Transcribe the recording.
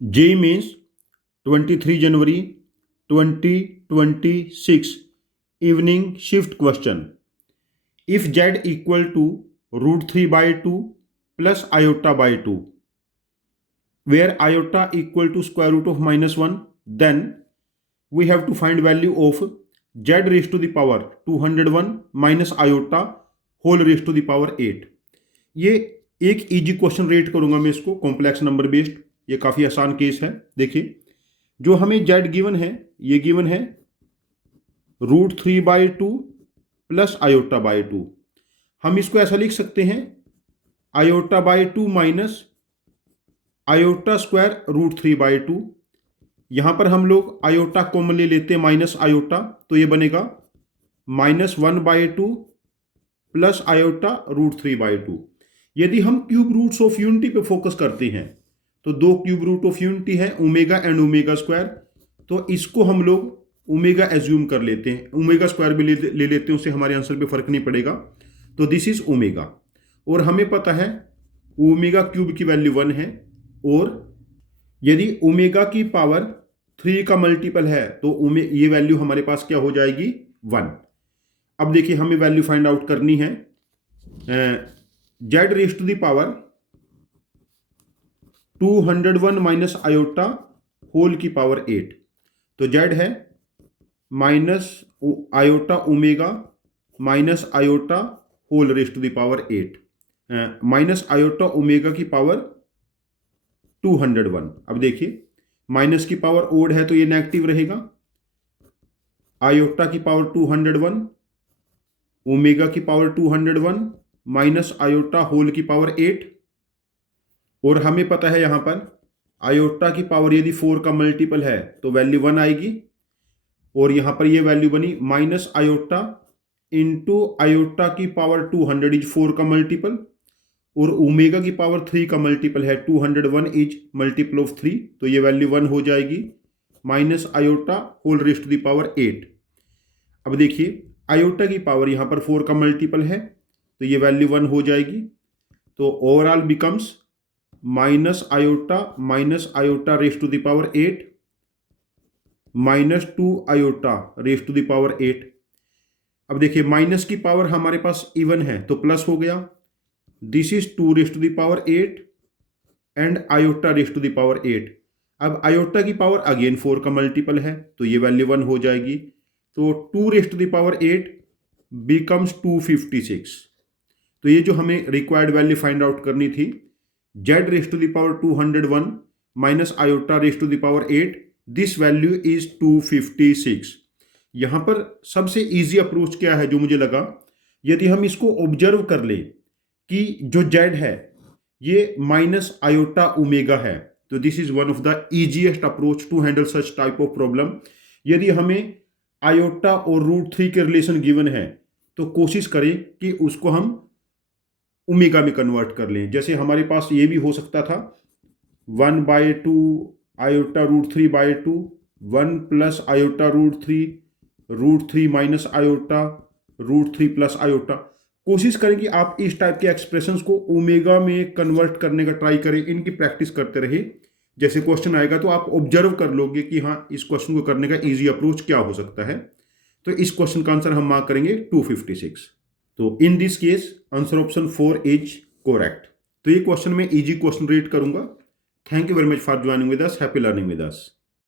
JEE Mains 23 January 2026 evening shift question. If Z equal to √3/2 plus iota by 2, where iota equal to square root of -1, then we have to find value of Z raised to the power 201 minus iota whole raised to the power 8. ये एक easy question rate करूंगा मैं इसको, complex number based. ये काफ़ी आसान case है। देखिए, जो हमें जेड गिवन है, ये गिवन है √3/2 प्लस आयोटा बाय 2। हम इसको ऐसा लिख सकते हैं iota by 2 minus iota square √3/2। यहां पर हम लोग आयोटा कॉमन ले लेते हैं, माइनस आयोटा, तो ये बनेगा -1/2 प्लस आयोटा √3/2। यदि हम क्यूब रूट्स ऑफ यूनिटी पे फोकस करते हैं तो दो क्यूब रूट ऑफ यूनिटी है, ओमेगा एंड ओमेगा स्क्वायर। तो इसको हम लोग ओमेगा एज्यूम कर लेते हैं, ओमेगा स्क्वायर भी ले लेते हैं, उससे हमारे आंसर पे फर्क नहीं पड़ेगा। तो दिस इज ओमेगा, और हमें पता है ओमेगा क्यूब की वैल्यू 1 है, और यदि ओमेगा की पावर 3 का मल्टीपल है तो ये वैल्यू हमारे पास क्या हो जाएगी, 1। अब देखिए, हमें वैल्यू फाइंड आउट करनी है z raise to the power 201 minus iota whole की पावर 8। तो जेड है minus iota omega minus iota whole raise to the power 8 minus iota omega की पावर 201। अब देखिए, माइनस की पावर ओड है तो ये नेगेटिव रहेगा। आयोटा की पावर 201 ओमेगा की पावर 201 माइनस आयोटा होल की पावर 8, और हमें पता है यहां पर आयोटा की पावर यदि 4 का मल्टीपल है तो वैल्यू 1 आएगी, और यहां पर ये वैल्यू बनी माइनस आयोटा इंटू आयोटा की पावर 200 इज 4 का मल्टीपल, और ओमेगा की पावर 3 का मल्टीपल है 201 इज मल्टीपल ऑफ 3, तो ये वैल्यू 1 हो जाएगी minus iota whole raise to the power 8। अब देखिए, आयोटा की पावर यहां पर 4 का मल्टीपल है तो ये वैल्यू 1 हो जाएगी। तो overall becomes minus iota raise to the power 8 minus 2 iota raise to the power 8। अब देखिए, माइनस की पावर हमारे पास इवन है तो प्लस हो गया, this is 2 raise to the power 8 and iota raise to the power 8। अब आयोटा की पावर अगेन 4 का मल्टीपल है तो ये वैल्यू 1 हो जाएगी। तो 2 raise to the power 8 becomes 256। तो ये जो हमें रिक्वायर्ड वैल्यू फाइंड आउट करनी थी, z raise to the power 201 minus iota raise to the power 8, this value is 256। यहां पर सबसे इजी अप्रोच क्या है जो मुझे लगा, यदि हम इसको ऑब्जर्व कर ले कि जो जेड है ये माइनस आयोटा ओमेगा है, तो this is one of the easiest approach to handle such type of problem. यदि हमें आयोटा और √3 के रिलेशन गिवन है तो कोशिश करें कि उसको हम ओमेगा में कन्वर्ट कर लें। जैसे हमारे पास ये भी हो सकता था 1/2 iota √3/2, 1 plus iota √3 minus iota √3 plus iota. कोशिश करें कि आप इस टाइप के एक्सप्रेशंस को ओमेगा में कन्वर्ट करने का ट्राई करें, इनकी प्रैक्टिस करते रहे। जैसे क्वेश्चन आएगा तो आप ऑब्जर्व कर लोगे कि हाँ, इस क्वेश्चन को करने का इजी अप्रोच क्या हो सकता है। तो इस क्वेश्चन का आंसर हम मार्क करेंगे 256। तो in this case answer option 4 is correct. तो ये क्वेश्चन में इजी क्वेश्चन रेट करूंगा। Thank you very much for joining with us. Happy learning with us.